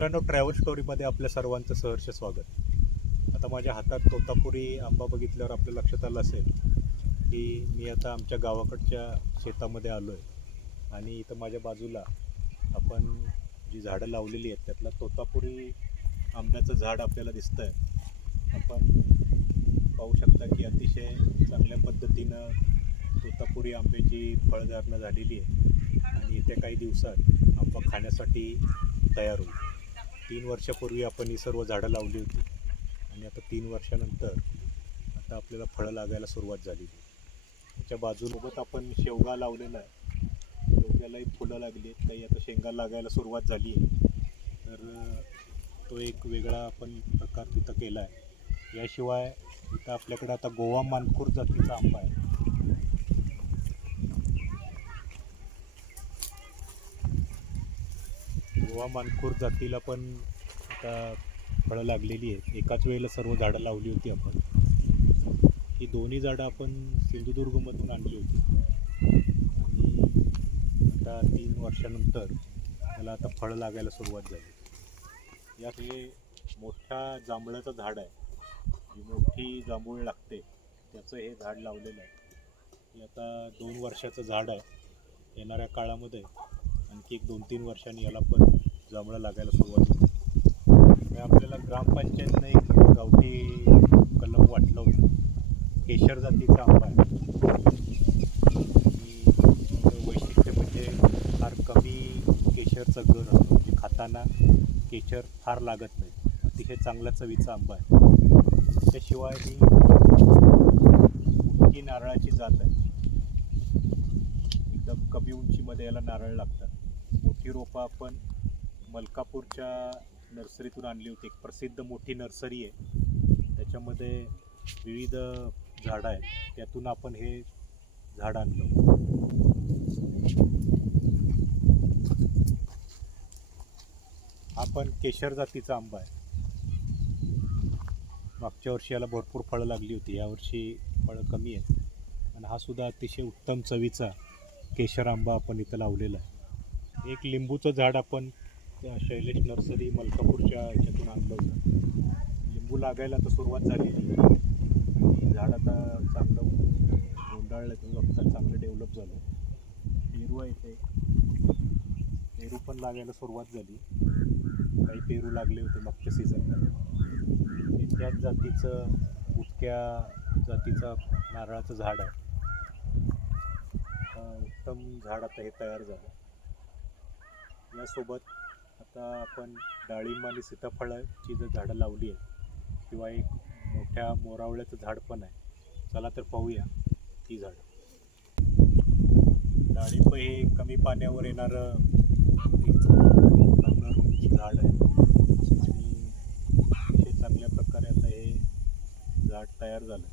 मित्रांनो ट्रॅव्हल स्टोरीमध्ये आपल्या सर्वांचं सहर्ष स्वागत. आता माझ्या हातात तोतापुरी आंबा बघितल्यावर आपल्या लक्षात आलं असेल की मी आता आमच्या गावाकडच्या शेतामध्ये आलो आहे आणि इथं माझ्या बाजूला आपण जी झाडं लावलेली आहेत त्यातला तोतापुरी आंब्याचं झाड आपल्याला दिसतं आहे आपण पाहू शकता की अतिशय चांगल्या पद्धतीनं तोतापुरी आंब्याची फळधारणा झालेली आहे. आणि येत्या काही दिवसात आंबा खाण्यासाठी तयार होईल. तीन वर्षापूर्वी आपण ही सर्व झाडं लावली होती. आणि आता तीन वर्षानंतर आता आपल्याला फळं लागायला सुरुवात झाली. त्याच्या बाजूसोबत आपण शेवगा लावलेला आहे. शेवग्यालाही फुलं लागली आहेत. काही आता शेंगा लागायला सुरुवात झाली आहे. तर तो एक वेगळा आपण प्रकार तिथं केला आहे. याशिवाय इथं आपल्याकडे आता गोवा मानखूर जातीचा आंबा आहे. गोवा मानखोर जातीला पण आता फळं लागलेली आहेत. एकाच वेळेला सर्व झाडं लावली होती आपण. ही दोन्ही झाडं आपण सिंधुदुर्गमधून आणली होती. आणि आता तीन वर्षानंतर त्याला आता फळं लागायला सुरुवात झाली. यात हे मोठ्या जांभळाचं झाड आहे. जी मोठी जांभूळ लागते. त्याचं हे झाड लावलेलं आहे. हे आता दोन वर्षाचं झाड आहे. येणाऱ्या काळामध्ये आणखी एक दोन तीन वर्षांनी याला पण जांभळं लागायला सुरुवात होती. हे आपल्याला ग्रामपंचायतीनं एक गावठी कलम वाटलं होतं. केशर जातीचा आंबा आहे. वैशिष्ट्य म्हणजे फार कमी केशरचं घर असतं. म्हणजे खाताना केशर फार लागत नाही. अतिशय चांगल्या चवीचा आंबा आहे. त्याशिवाय ही उंची नारळाची जात आहे. एकदम कमी उंचीमध्ये याला नारळ लागतात. मोठी रोपं आपण मलकापूरच्या नर्सरीतून आणली होती. एक प्रसिद्ध मोठी नर्सरी आहे. त्याच्यामध्ये विविध झाडं आहेत. त्यातून आपण हे झाड आणलं. आपण केशर जातीचा आंबा आहे. मागच्या वर्षी याला भरपूर फळं लागली होती. यावर्षी फळं कमी आहेत. आणि हा सुद्धा अतिशय उत्तम चवीचा केशर आंबा आपण इथं लावलेला आहे. एक लिंबूचं झाड आपण शैलेश नर्सरी मलकापूरच्या ह्याच्यातून आणलं होतं. लिंबू लागायला तर सुरुवात झालेली. आणि झाड आता चांगलं गोंडाळलं तुम्ही बघता चांगलं डेव्हलप झालं. पेरू आहे ते. पेरू पण लागायला सुरुवात झाली. काही पेरू लागले होते मागच्या सीझनमध्ये त्याच जातीचं उतक्या जातीचं नारळाचं झाड आहे. उत्तम झाड आता हे तयार झालं. यासोबत आता आपण डाळिंब आणि सीताफळाची जर झाडं लावली आहेत किंवा एक मोठ्या मोरावळ्याचं झाड पण आहे चला तर पाहूया ती झाडं. डाळिंब हे कमी पाण्यावर येणारं एक झाड आहे. आणि अतिशय चांगल्या प्रकारे आता हे झाड तयार झालं.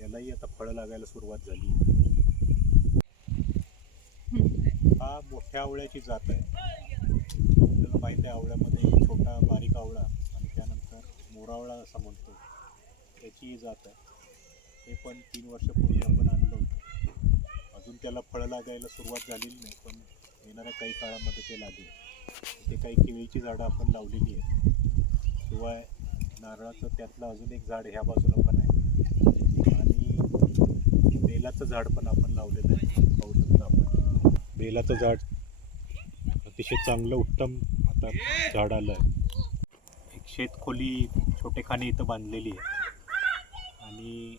यालाही आता फळं लागायला सुरुवात झाली. हा मोठ्या आवळ्याची जात आहे. त्याचीही जात आहे. हे पण तीन वर्षापूर्वी आपण आणलं होतं. अजून त्याला फळं लागायला सुरुवात झालेली नाही पण येणाऱ्या काही काळामध्ये ते लागेल. इथे काही केळीची झाडं आपण लावलेली आहेत. शिवाय नारळाचं त्यातलं अजून एक झाड ह्या बाजूला पण आहे. आणि बेलाचं झाड पण आपण लावलेलं आहे. पाहू शकतो आपण. बेलाचं झाड अतिशय चांगलं उत्तम आता झाड आलं आहे एक शेतखोली छोटेखाने इथं बांधलेली आहे. आणि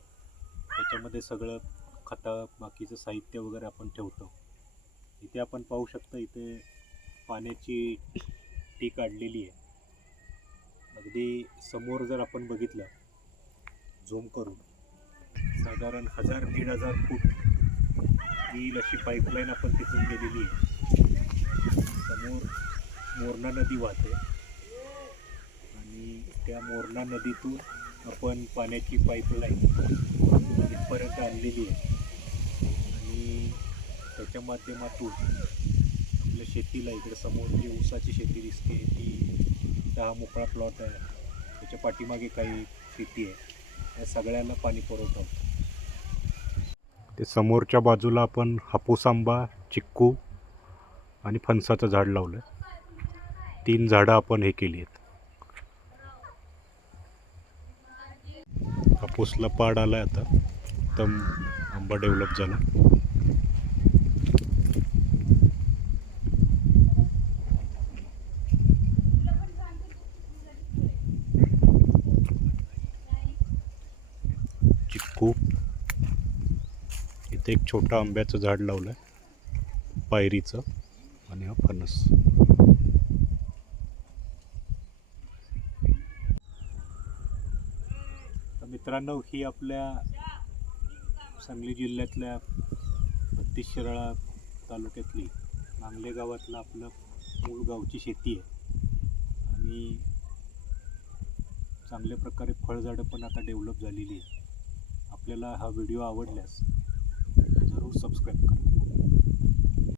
त्याच्यामध्ये सगळं खतं बाकीचं साहित्य वगैरे आपण ठेवतो. इथे आपण पाहू शकतो इथे पाण्याची टी काढलेली आहे. अगदी समोर जर आपण बघितलं झूम करून साधारण हजार दीड हजार फूट येईल अशी पाईपलाईन आपण तिथून गेलेली आहे. समोर मोरणा नदी वाहते. आणि त्या मोरणा नदीतून आपण पाण्याची पाईपलाईन परत आणलेली आहे. आणि त्याच्या माध्यमातून आपल्या शेतीला इकडे समोर जी ऊसाची शेती दिसते ती दहा मोकळा प्लॉट आहे. त्याच्या पाठीमागे काही शेती आहे. या सगळ्याला पाणी पुरवठा ते समोरच्या बाजूला आपण हापूस आंबा चिक्कू आणि फणसाचं झाड लावलं आहे तीन झाडं आपण हे केली आहेत. कापूसला पाड आला आहे आता. एकदम आंबा डेव्हलप झाला. चिक्कू. इथे एक छोटं आंब्याचं झाड लावलं आहे पायरीचं आणि हा फणस. तर मित्रांनो ही आपल्या सांगली जिल्ह्यातल्या बत्तीस शिराळा तालुक्यातली नांगले गावातलं आपलं मूळ गावची शेती आहे. आणि चांगल्या प्रकारे फळझाडं पण आता डेव्हलप झालेली आहे आपल्याला हा व्हिडिओ आवडल्यास जरूर सबस्क्राईब करा.